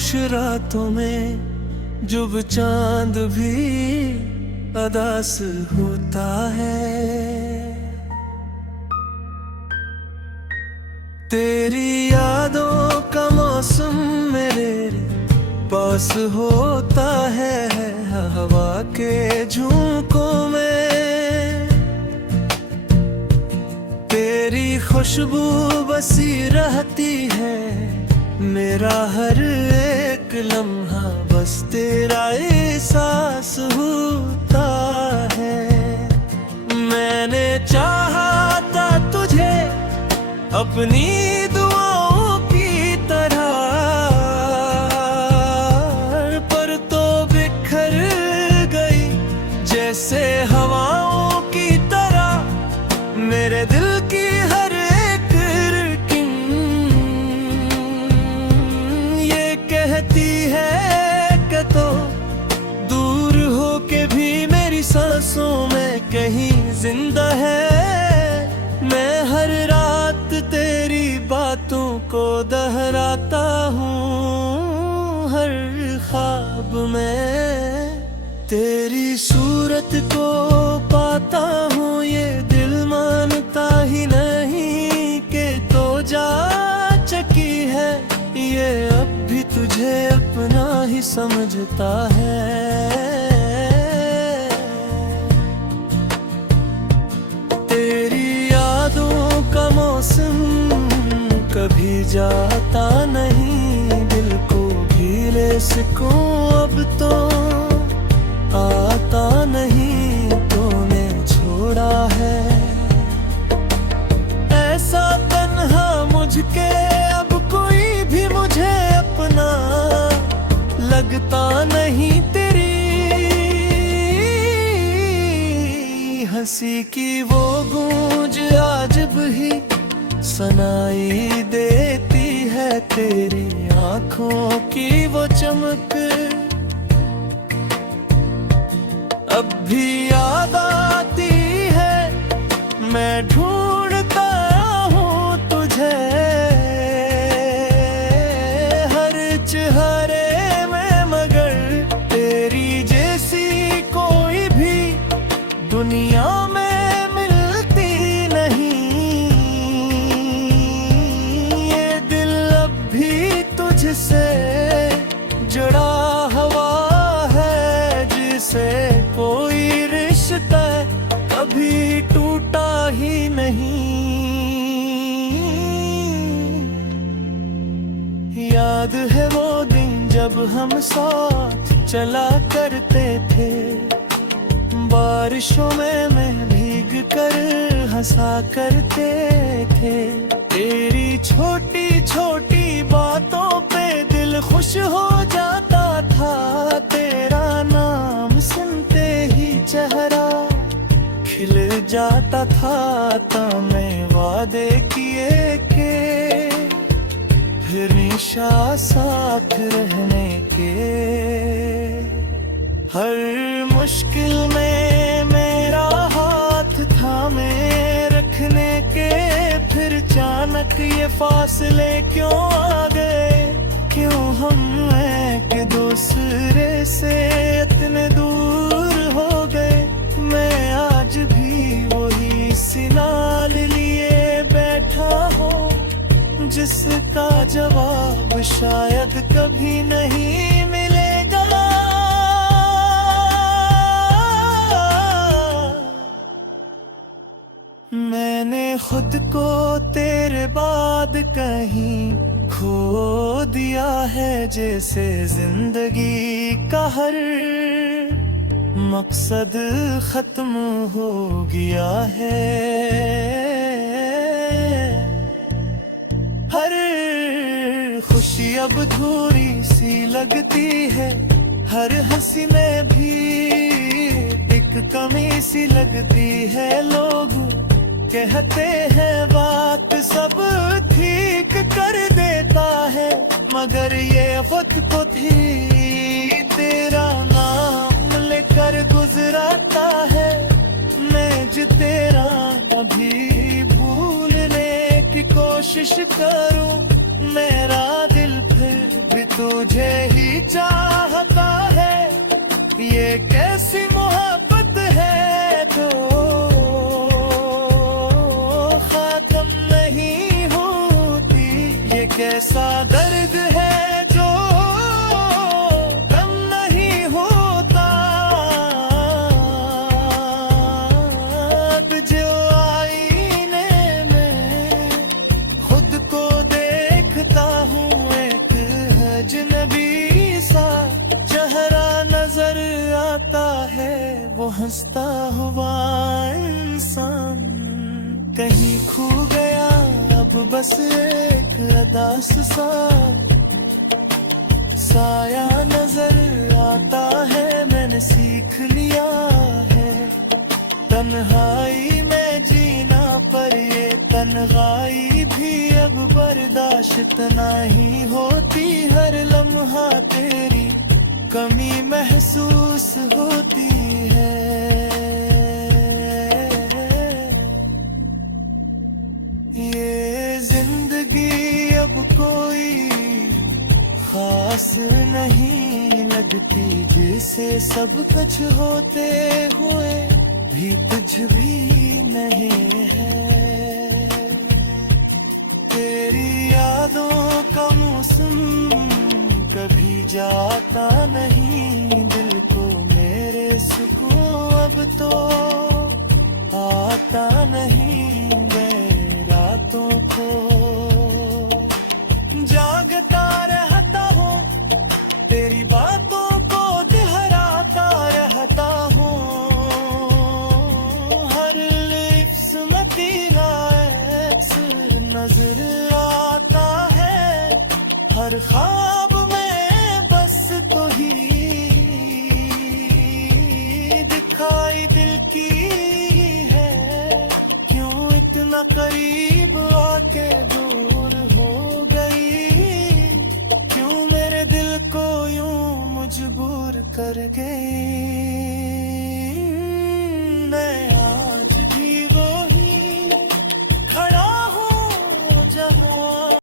खामोश रातों में जब चांद भी अदास होता है, तेरी यादों का मौसम मेरे पास होता है। हवा के झोंकों में तेरी खुशबू बसी रहती है, मेरा हर एक लम्हा बस तेरा एहसास होता है। मैंने चाहा था तुझे अपनी दुआओं की तरह, पर तो बिखर गई जैसे हवाओं की तरह। मेरे दिल की हर एक रिकन ये कहती है कि तो दूर हो के भी मेरी सांसों में कहीं जिंदा है। मैं हर रात तेरी बातों को दोहराता हूँ, हर ख्वाब में तेरी सूरत को पाता हूँ। ये दिल मानता ही नहीं कि तो जा चुकी है, ये अब भी तुझे अपना ही समझता है। तेरी यादों का मौसम कभी जाता नहीं, दिल को भी ले सकूं अब तो आता नहीं। तूने छोड़ा है ऐसा तन्हा मुझके, अब कोई भी मुझे अपना लगता नहीं। तेरी हंसी की वो गूंज आज भी सुनाई देती है, तेरी आंखों की वो चमक अब भी याद आती है। मैं ढूंढता हूँ तुझे हर चेहरे में, मगर तेरी जैसी कोई भी दुनिया में मिलती नहीं। ये दिल अब भी तुझसे जुड़ा हुआ है, जिसे कोई रिश्ता कभी टूटा ही नहीं। याद है वो दिन जब हम साथ चला करते थे, बारिशों में मैं भीग कर हंसा करते थे। तेरी छोटी छोटी बातों पे दिल खुश हो जाता था, तेरा नाम सुनते ही चेहरा खिल जाता था। मैं वादे किए के फिर निशा साथ रहने के, हर मुश्किल में मेरा हाथ थामे रखने के। फिर अचानक ये फासले क्यों आ गए, क्यों हम एक दूसरे से इतने दूर हो गए। मैं आज भी वही सिनाल लिए बैठा हूँ, जिसका जवाब शायद कभी नहीं मिलेगा। मैंने खुद को तेरे बाद कहीं खो दिया है, जैसे जिंदगी का हर मकसद खत्म हो गया है। हर खुशी अब अधूरी सी लगती है, हर हंसी में भी एक कमी सी लगती है। लोग कहते हैं बात सब ठीक कर देता है, मगर ये वक्त को थी तेरा नाम लेकर गुजराता है। मैं जो तेरा अभी भूलने की कोशिश करूं, मेरा दिल फिर भी तुझे ही चाहता है, ये कैसी मोहब्बत है तो खत्म नहीं होती। ये कैसा दर्द है जो कम नहीं होता। अब जो आईने में खुद को देखता हूँ, एक अजनबी सा चेहरा नजर आता है, वो हंसता हुआ इंसान कहीं खो गया। अब बस एक अदास सा साया नजर आता है, मैंने सीख लिया है तन्हाई में जीना, पर ये तन्हाई भी अब बर्दाश्त नहीं होती। हर लम्हा तेरी कमी महसूस होती है। ये जिंदगी अब कोई खास नहीं लगती, जैसे सब कुछ होते हुए भी कुछ भी नहीं है। तेरी यादों का मौसम कभी जाता नहीं, दिल को मेरे सुकून अब तो आता नहीं। मैं रातों को जागता रहता हूँ, तेरी बातों को दोहराता रहता हूँ। हर लिफ्स में तेरा एक्स नजर आता है, हर ख्वाब